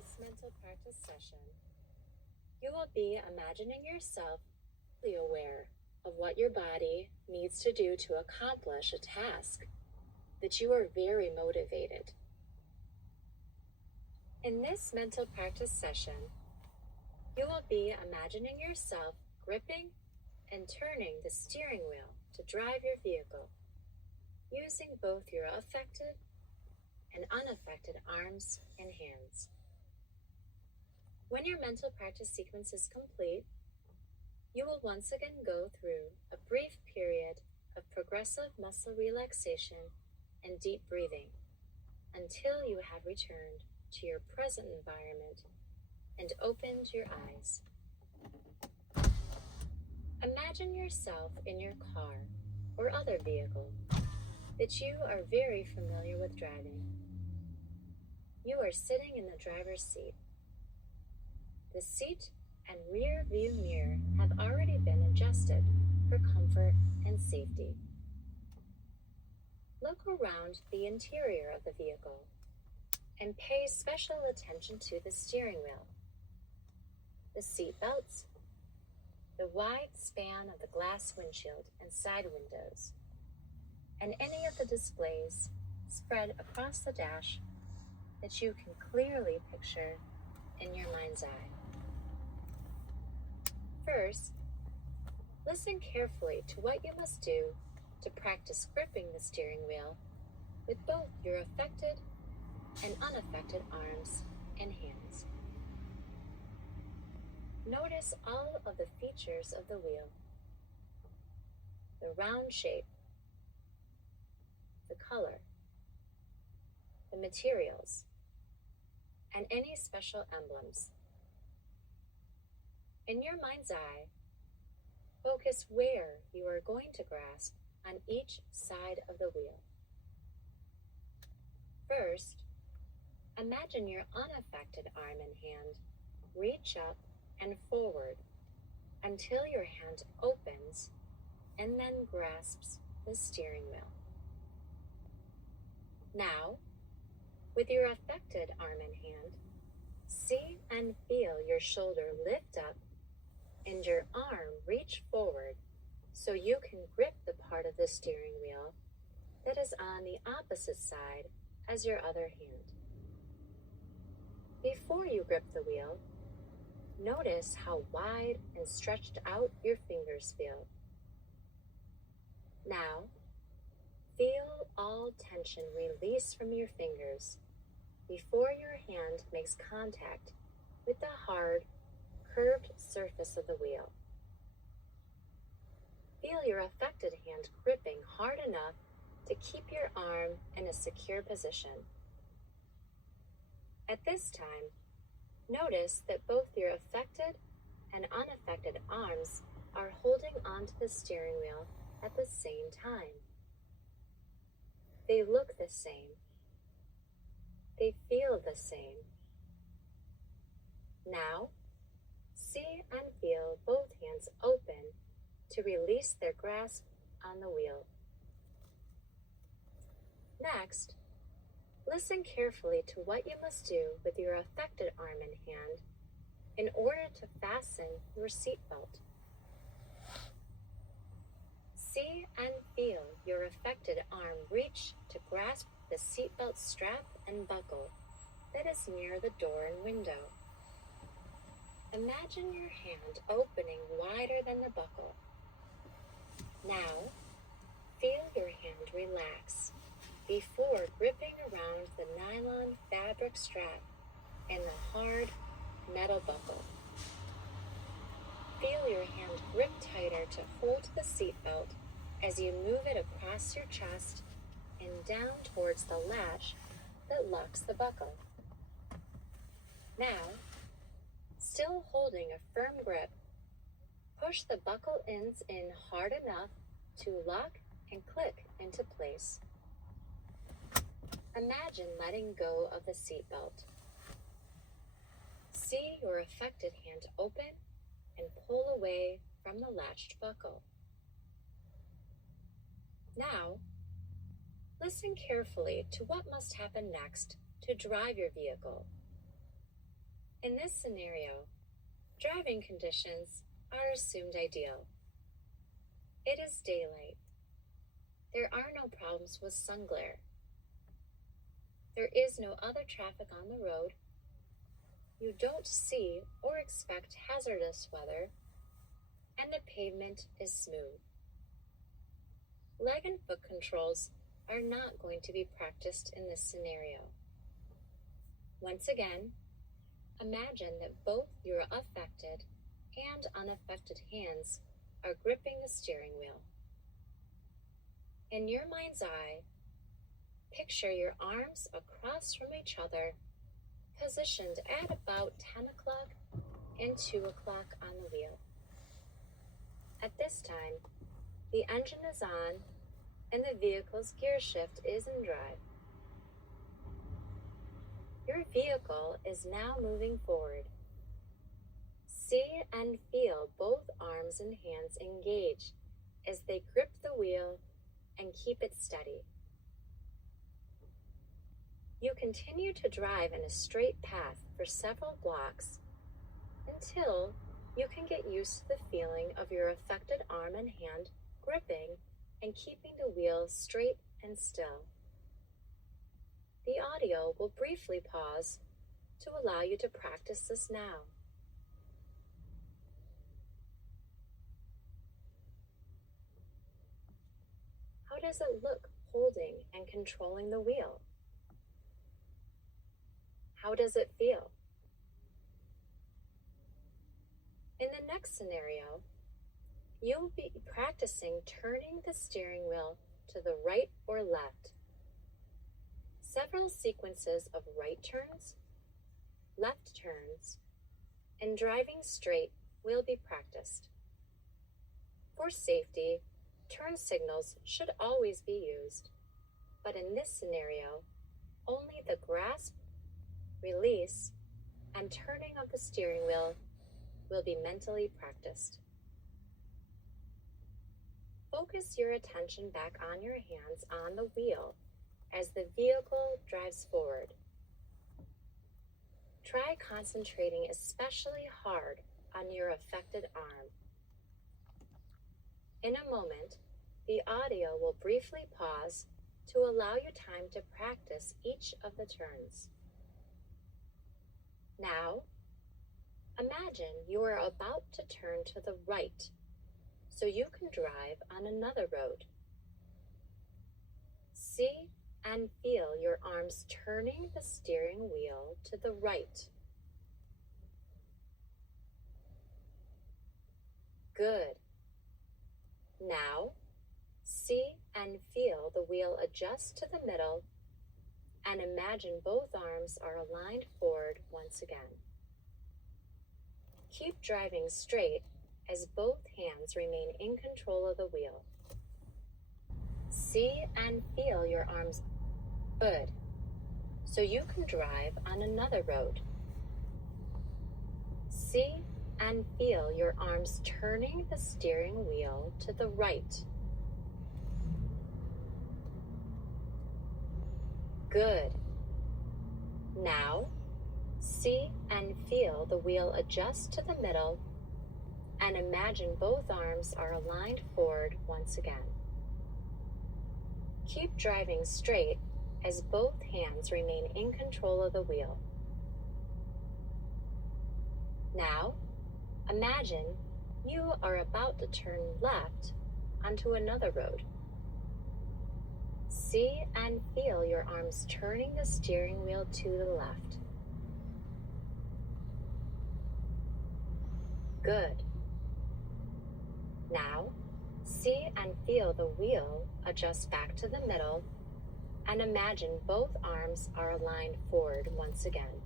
this mental practice session, you will be imagining yourself fully aware of what your body needs to do to accomplish a task that you are very motivated. In this mental practice session, you will be imagining yourself gripping and turning the steering wheel to drive your vehicle, using both your affected and unaffected arms and hands. When your mental practice sequence is complete, you will once again go through a brief period of progressive muscle relaxation and deep breathing until you have returned to your present environment and opened your eyes. Imagine yourself in your car or other vehicle that you are very familiar with driving. You are sitting in the driver's seat. The seat and rear view mirror have already been adjusted for comfort and safety. Look around the interior of the vehicle and pay special attention to the steering wheel, the seat belts, the wide span of the glass windshield and side windows, and any of the displays spread across the dash that you can clearly picture in your mind's eye. First, listen carefully to what you must do to practice gripping the steering wheel with both your affected and unaffected arms and hands. Notice all of the features of the wheel: the round shape, the color, the materials, and any special emblems. In your mind's eye, focus where you are going to grasp on each side of the wheel. First, imagine your unaffected arm and hand reach up and forward until your hand opens and then grasps the steering wheel. Now, with your affected arm and hand, see and feel your shoulder lift up and your arm reach forward so you can grip the part of the steering wheel that is on the opposite side as your other hand. Before you grip the wheel, notice how wide and stretched out your fingers feel. Now, feel all tension release from your fingers before your hand makes contact with the hard, curved surface of the wheel. Feel your affected hand gripping hard enough to keep your arm in a secure position. At this time, notice that both your affected and unaffected arms are holding onto the steering wheel at the same time. They look the same. They feel the same. Now, see and feel both hands open to release their grasp on the wheel. Next, listen carefully to what you must do with your affected arm and hand in order to fasten your seatbelt. See and feel your affected arm reach to grasp the seatbelt strap and buckle that is near the door and window. Imagine your hand opening wider than the buckle. Now, feel your hand relax before gripping around the nylon fabric strap and the hard metal buckle. Feel your hand grip tighter to hold the seatbelt as you move it across your chest and down towards the latch that locks the buckle. Now, still holding a firm grip, push the buckle ends in hard enough to lock and click into place. Imagine letting go of the seatbelt. See your affected hand open and pull away from the latched buckle. Now, listen carefully to what must happen next to drive your vehicle. In this scenario, driving conditions are assumed ideal. It is daylight. There are no problems with sun glare. There is no other traffic on the road. You don't see or expect hazardous weather, and the pavement is smooth. Leg and foot controls are not going to be practiced in this scenario. Once again, imagine that both your affected and unaffected hands are gripping the steering wheel. In your mind's eye, picture your arms across from each other, positioned at about 10 o'clock and 2 o'clock on the wheel. At this time, the engine is on and the vehicle's gear shift is in drive. Your vehicle is now moving forward. See and feel both arms and hands engage as they grip the wheel and keep it steady. You continue to drive in a straight path for several blocks until you can get used to the feeling of your affected arm and hand gripping and keeping the wheel straight and still. The audio will briefly pause to allow you to practice this now. How does it look holding and controlling the wheel? How does it feel? In the next scenario, you'll be practicing turning the steering wheel to the right or left. Several sequences of right turns, left turns, and driving straight will be practiced. For safety, turn signals should always be used, but in this scenario, only the grasp, release, and turning of the steering wheel will be mentally practiced. Focus your attention back on your hands on the wheel as the vehicle drives forward. Try concentrating especially hard on your affected arm. In a moment, the audio will briefly pause to allow you time to practice each of the turns. Now, imagine you are about to turn to the right so you can drive on another road. See and feel your arms turning the steering wheel to the right. Good. Now, see and feel the wheel adjust to the middle and imagine both arms are aligned forward once again. Keep driving straight as both hands remain in control of the wheel. See and feel your arms. Good. So you can drive on another road. See and feel your arms turning the steering wheel to the right. Good. Now, see and feel the wheel adjust to the middle and imagine both arms are aligned forward once again. Keep driving straight as both hands remain in control of the wheel. Now, imagine you are about to turn left onto another road. See and feel your arms turning the steering wheel to the left. Good. Now, see and feel the wheel adjust back to the middle and imagine both arms are aligned forward once again.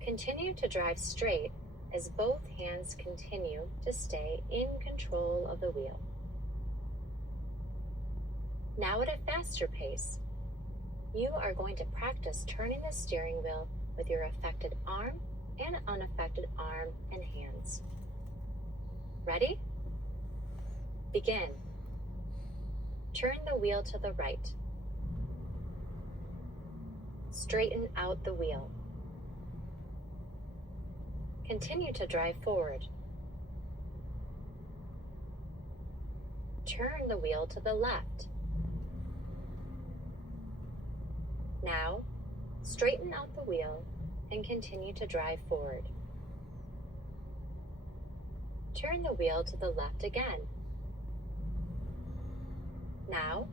Continue to drive straight as both hands continue to stay in control of the wheel. Now at a faster pace, you are going to practice turning the steering wheel with your affected arm and unaffected arm and hands. Ready? Begin. Turn the wheel to the right. Straighten out the wheel. Continue to drive forward. Turn the wheel to the left. Now, straighten out the wheel and continue to drive forward. Turn the wheel to the left again. Now,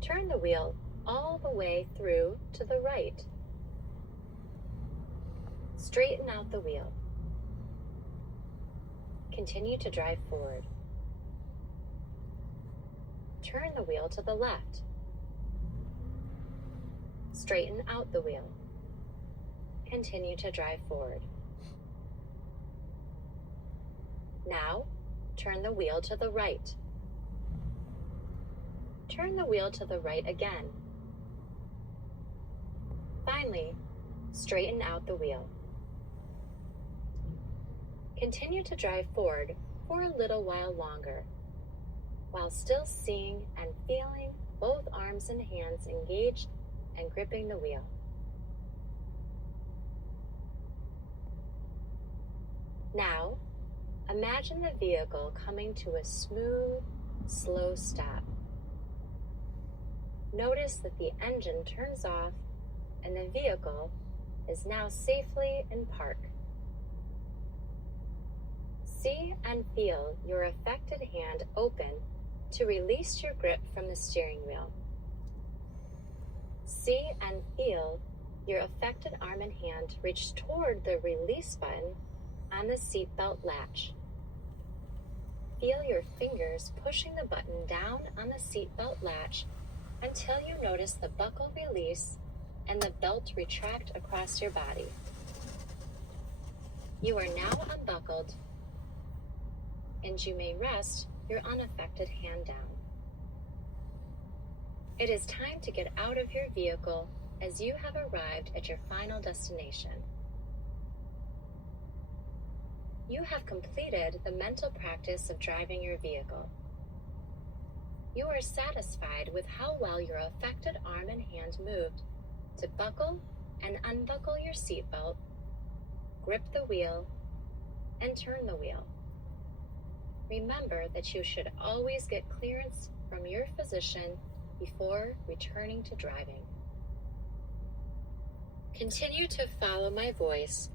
turn the wheel all the way through to the right. Straighten out the wheel. Continue to drive forward. Turn the wheel to the left. Straighten out the wheel. Continue to drive forward. Now, turn the wheel to the right. Turn the wheel to the right again. Finally, straighten out the wheel. Continue to drive forward for a little while longer, while still seeing and feeling both arms and hands engaged and gripping the wheel. Now, imagine the vehicle coming to a smooth, slow stop. Notice that the engine turns off and the vehicle is now safely in park. See and feel your affected hand open to release your grip from the steering wheel. See and feel your affected arm and hand reach toward the release button on the seatbelt latch. Feel your fingers pushing the button down on the seatbelt latch until you notice the buckle release and the belt retract across your body. You are now unbuckled, and you may rest your unaffected hand down. It is time to get out of your vehicle as you have arrived at your final destination. You have completed the mental practice of driving your vehicle. You are satisfied with how well your affected arm and hand moved to buckle and unbuckle your seatbelt, grip the wheel, and turn the wheel. Remember that you should always get clearance from your physician before returning to driving. Continue to follow my voice